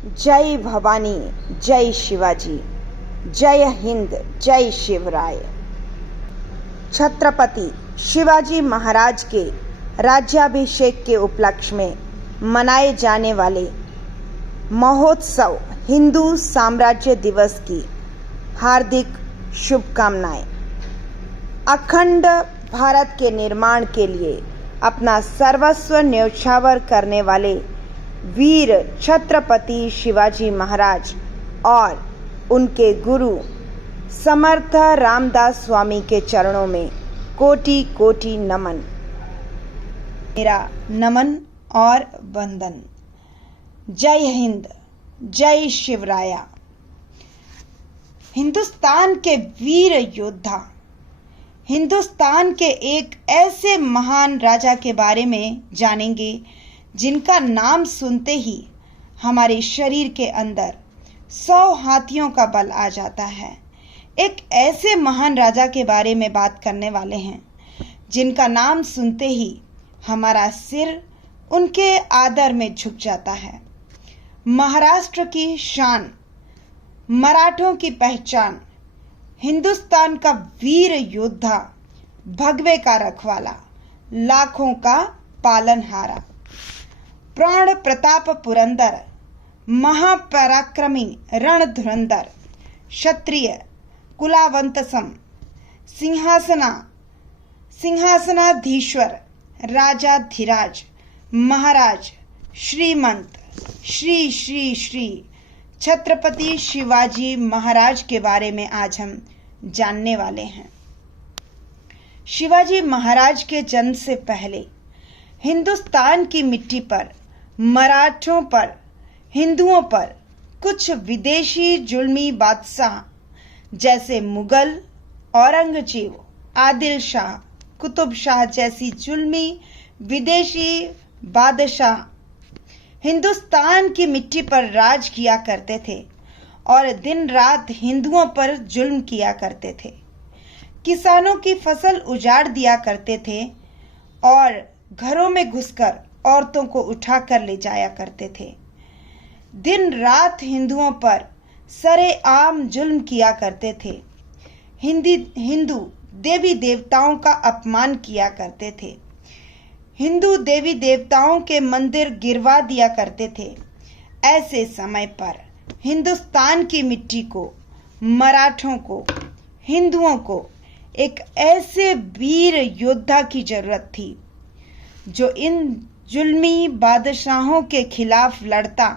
जय भवानी, जय शिवाजी, जय हिंद, जय शिवराय। छत्रपति शिवाजी महाराज के राज्याभिषेक के उपलक्ष्य में मनाए जाने वाले महोत्सव हिंदू साम्राज्य दिवस की हार्दिक शुभकामनाएं। अखंड भारत के निर्माण के लिए अपना सर्वस्व न्यौछावर करने वाले वीर छत्रपति शिवाजी महाराज और उनके गुरु समर्थ रामदास स्वामी के चरणों में कोटि कोटि नमन। मेरा नमन और वंदन। जय हिंद, जय शिवराया। हिंदुस्तान के वीर योद्धा, हिंदुस्तान के एक ऐसे महान राजा के बारे में जानेंगे जिनका नाम सुनते ही हमारे शरीर के अंदर 100 हाथियों का बल आ जाता है। एक ऐसे महान राजा के बारे में बात करने वाले हैं जिनका नाम सुनते ही हमारा सिर उनके आदर में झुक जाता है। महाराष्ट्र की शान, मराठों की पहचान, हिंदुस्तान का वीर योद्धा, भगवे का रखवाला, लाखों का पालनहारा, प्राण प्रताप पुरंदर, महापराक्रमी रणधुरंधर, क्षत्रिय कुलावंतसम, सिंहासनाधीश्वर, राजाधिराज, महाराज, श्रीमंत, श्री श्री श्री छत्रपति शिवाजी महाराज के बारे में आज हम जानने वाले हैं। शिवाजी महाराज के जन्म से पहले हिंदुस्तान की मिट्टी पर, मराठों पर, हिंदुओं पर कुछ विदेशी जुल्मी बादशाह जैसे मुगल, औरंगजेब, आदिल शाह, कुतुब शाह जैसी जुल्मी विदेशी बादशाह हिंदुस्तान की मिट्टी पर राज किया करते थे और दिन रात हिंदुओं पर जुल्म किया करते थे। किसानों की फसल उजाड़ दिया करते थे और घरों में घुसकर औरतों को उठाकर ले जाया करते थे। दिन रात हिंदुओं पर सरेआम जुल्म किया करते थे। हिंदू देवी देवताओं का अपमान किया करते थे। हिंदू देवी देवताओं के मंदिर गिरवा दिया करते थे। ऐसे समय पर हिंदुस्तान की मिट्टी को, मराठों को, हिंदुओं को एक ऐसे वीर योद्धा की जरूरत थी जो इन जुल्मी बादशाहों के खिलाफ लड़ता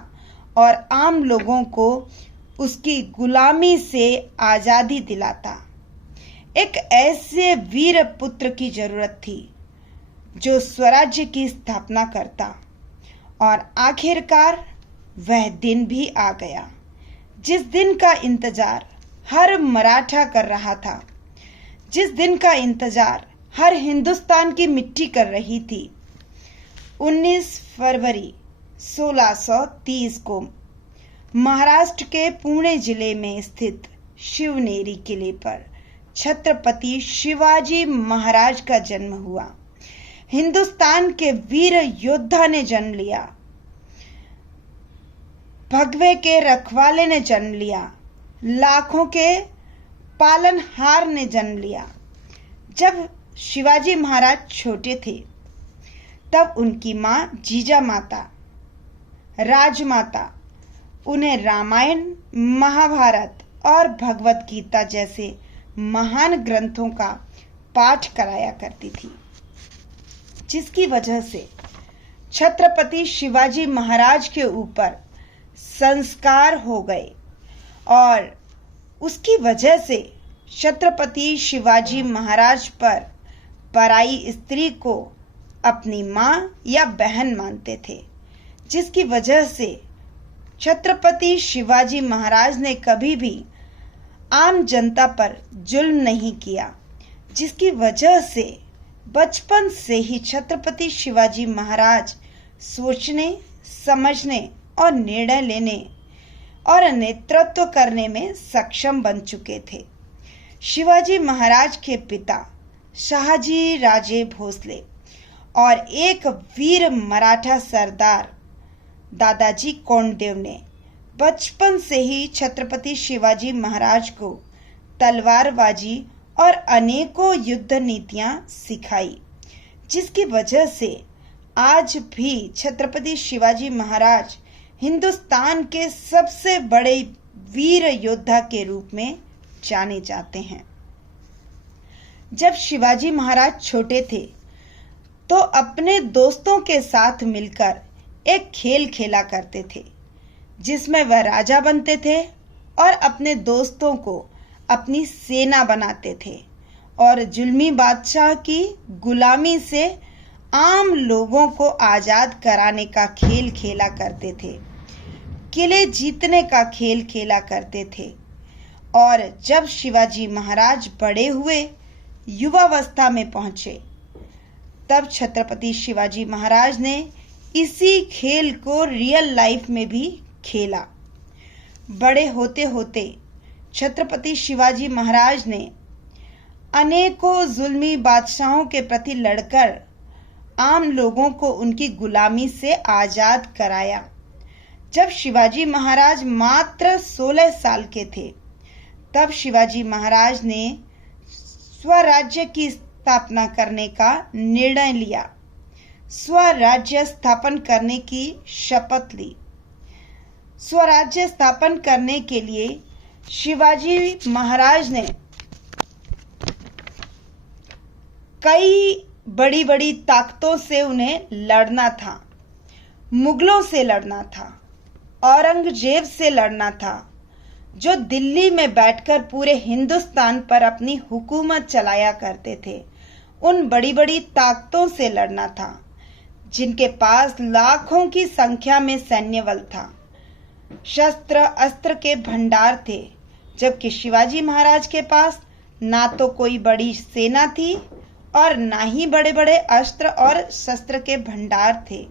और आम लोगों को उसकी गुलामी से आजादी दिलाता। एक ऐसे वीर पुत्र की जरूरत थी जो स्वराज्य की स्थापना करता। और आखिरकार वह दिन भी आ गया जिस दिन का इंतजार हर मराठा कर रहा था, जिस दिन का इंतजार हर हिंदुस्तान की मिट्टी कर रही थी। 19 फरवरी 1630 को महाराष्ट्र के पुणे जिले में स्थित शिवनेरी किले पर छत्रपति शिवाजी महाराज का जन्म हुआ। हिंदुस्तान के वीर योद्धा ने जन्म लिया, भगवे के रखवाले ने जन्म लिया, लाखों के पालनहार ने जन्म लिया। जब शिवाजी महाराज छोटे थे तब उनकी मां जीजा माता, राजमाता उन्हें रामायण, महाभारत और भगवत गीता जैसे महान ग्रंथों का पाठ कराया करती थी, जिसकी वजह से छत्रपति शिवाजी महाराज के ऊपर संस्कार हो गए और उसकी वजह से छत्रपति शिवाजी महाराज पर पराई स्त्री को अपनी मां या बहन मानते थे, जिसकी वजह से छत्रपति शिवाजी महाराज ने कभी भी आम जनता पर जुल्म नहीं किया, जिसकी वजह से बचपन से ही छत्रपति शिवाजी महाराज सोचने, समझने और निर्णय लेने और नेतृत्व करने में सक्षम बन चुके थे। शिवाजी महाराज के पिता शहाजी राजे भोसले और एक वीर मराठा सरदार दादाजी कोंडदेव ने बचपन से ही छत्रपति शिवाजी महाराज को तलवारबाजी और अनेकों युद्ध नीतियां सिखाई, जिसकी वजह से आज भी छत्रपति शिवाजी महाराज हिंदुस्तान के सबसे बड़े वीर योद्धा के रूप में जाने जाते हैं। जब शिवाजी महाराज छोटे थे तो अपने दोस्तों के साथ मिलकर एक खेल खेला करते थे, जिसमें वह राजा बनते थे और अपने दोस्तों को अपनी सेना बनाते थे और जुल्मी बादशाह की गुलामी से आम लोगों को आजाद कराने का खेल खेला करते थे, किले जीतने का खेल खेला करते थे। और जब शिवाजी महाराज बड़े हुए, युवावस्था में पहुंचे, तब छत्रपति शिवाजी महाराज ने इसी खेल को रियल लाइफ में भी खेला। बड़े होते होते छत्रपति शिवाजी महाराज ने अनेकों जुल्मी बादशाहों के प्रति लड़कर आम लोगों को उनकी गुलामी से आजाद कराया। जब शिवाजी महाराज मात्र 16 साल के थे, तब शिवाजी महाराज ने स्वराज्य की स्थापना करने का निर्णय लिया, स्वराज्य स्थापन करने की शपथ ली। स्वराज्य स्थापन करने के लिए शिवाजी महाराज ने कई बड़ी बड़ी ताकतों से उन्हें लड़ना था। मुगलों से लड़ना था, औरंगजेब से लड़ना था, जो दिल्ली में बैठकर पूरे हिंदुस्तान पर अपनी हुकूमत चलाया करते थे। उन बड़ी बड़ी ताकतों से लड़ना था, जिनके पास लाखों की संख्या में सैन्य बल था, शस्त्र अस्त्र के भंडार थे, जबकि शिवाजी महाराज के पास ना तो कोई बड़ी सेना थी और ना ही बड़े बड़े अस्त्र और शस्त्र के भंडार थे।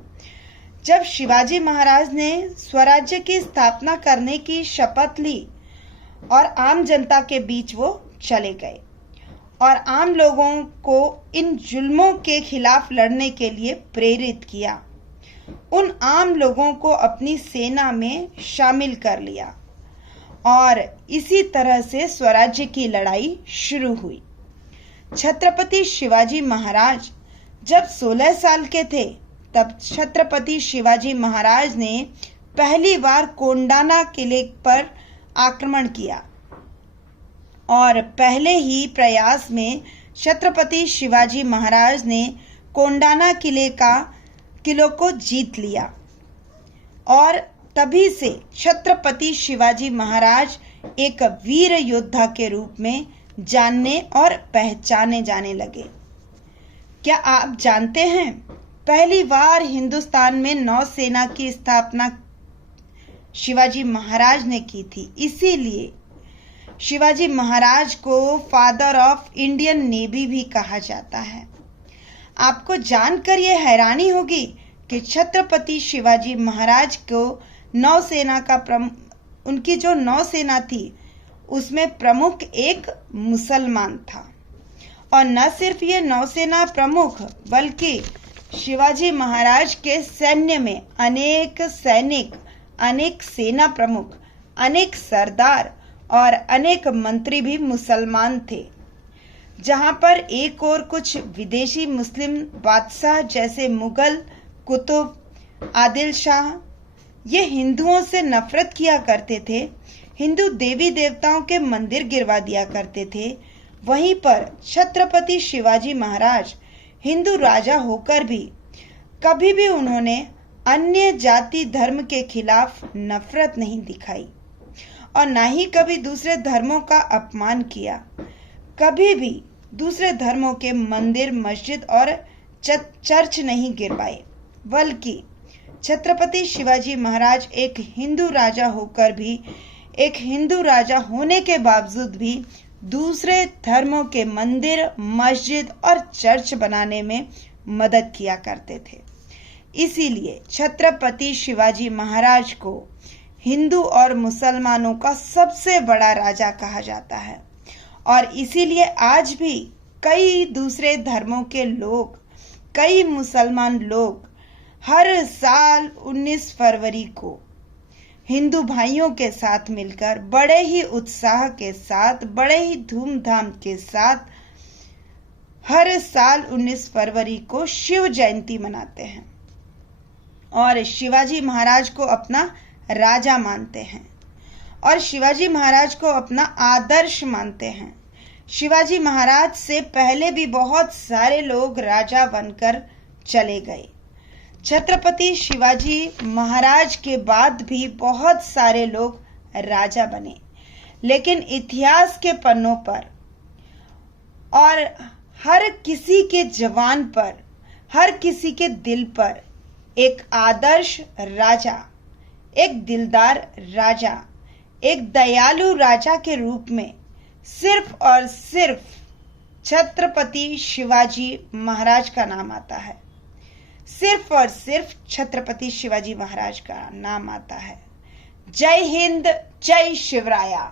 जब शिवाजी महाराज ने स्वराज्य की स्थापना करने की शपथ ली और आम जनता के बीच वो चले गए और आम लोगों को इन जुल्मों के खिलाफ लड़ने के लिए प्रेरित किया, उन आम लोगों को अपनी सेना में शामिल कर लिया और इसी तरह से स्वराज्य की लड़ाई शुरू हुई। छत्रपति शिवाजी महाराज जब 16 साल के थे, तब छत्रपति शिवाजी महाराज ने पहली बार कोंडाना किले पर आक्रमण किया और पहले ही प्रयास में छत्रपति शिवाजी महाराज ने कोंडाना किलों को जीत लिया और तभी से छत्रपति शिवाजी महाराज एक वीर योद्धा के रूप में जानने और पहचाने जाने लगे। क्या आप जानते हैं, पहली बार हिंदुस्तान में नौसेना की स्थापना शिवाजी महाराज ने की थी। इसीलिए शिवाजी महाराज को फादर ऑफ इंडियन नेवी भी कहा जाता है। आपको जानकर यह हैरानी होगी कि छत्रपति शिवाजी महाराज को नौसेना का उनकी जो नौसेना थी, उसमें प्रमुख एक मुसलमान था। और न सिर्फ ये नौसेना प्रमुख, बल्कि शिवाजी महाराज के सैन्य में अनेक सैनिक, अनेक सेना प्रमुख, अनेक सरदार और अनेक मंत्री भी मुसलमान थे। जहां पर एक और कुछ विदेशी मुस्लिम बादशाह जैसे मुगल कुतुब, आदिल शाह, ये हिंदुओं से नफरत किया करते थे, हिंदू देवी देवताओं के मंदिर गिरवा दिया करते थे, वहीं पर छत्रपति शिवाजी महाराज हिंदू राजा होकर भी कभी भी उन्होंने अन्य जाति धर्म के खिलाफ नफरत नहीं दिखाई और ना ही कभी दूसरे धर्मों का अपमान किया। कभी भी दूसरे धर्मों के मंदिर, मस्जिद और चर्च नहीं गिरवाए, बल्कि छत्रपति शिवाजी महाराज एक हिंदू राजा होकर भी, एक हिंदू राजा होने के बावजूद भी दूसरे धर्मों के मंदिर, मस्जिद और चर्च बनाने में मदद किया करते थे। इसीलिए छत्रपति शिवाजी महाराज को हिंदू और मुसलमानों का सबसे बड़ा राजा कहा जाता है और इसीलिए आज भी कई दूसरे धर्मों के लोग, कई मुसलमान लोग हर साल 19 फरवरी को हिंदू भाइयों के साथ मिलकर बड़े ही उत्साह के साथ, बड़े ही धूमधाम के साथ हर साल 19 फरवरी को शिव जयंती मनाते हैं और शिवाजी महाराज को अपना राजा मानते हैं और शिवाजी महाराज को अपना आदर्श मानते हैं। शिवाजी महाराज से पहले भी बहुत सारे लोग राजा बनकर चले गए। छत्रपति शिवाजी महाराज के बाद भी बहुत सारे लोग राजा बने, लेकिन इतिहास के पन्नों पर और हर किसी के जवान पर, हर किसी के दिल पर एक आदर्श राजा, एक दिलदार राजा, एक दयालु राजा के रूप में सिर्फ और सिर्फ छत्रपति शिवाजी महाराज का नाम आता है। सिर्फ और सिर्फ छत्रपति शिवाजी महाराज का नाम आता है। जय हिंद, जय शिवराया।